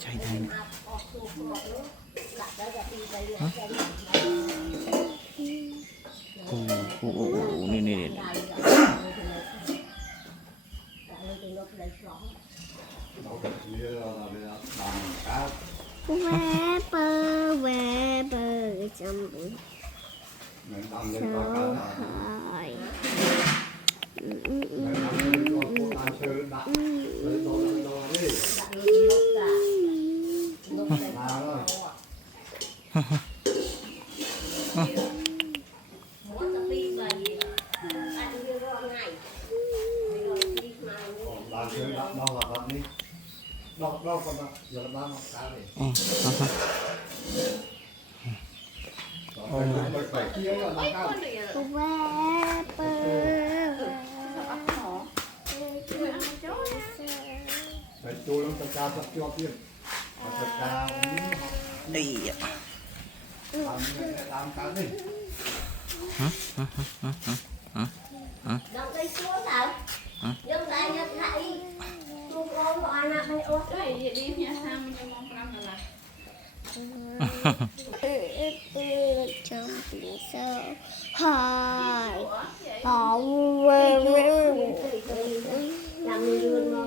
chạy này nè nè về bờ trong số hỏi đâu còn giờ ba một cá này phải kia là ba cá phải tôi nó cá thật cho tiền cá đi làm cá đi đâu đây xuống nào dân lại dân lại luôn ôm gọi là hay ôm Đấy, đi nhà sang cho mong năm là trong biển sâu hỏi họ về làm người mà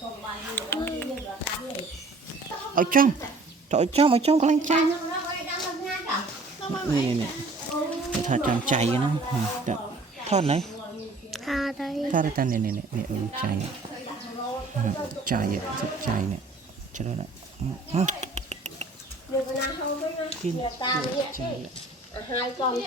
không mà ở trong có lanh chai nè nè thật trong chai nó thon đấy tha đây ta nè nè nè chai chai chai nè cho đó nè hai con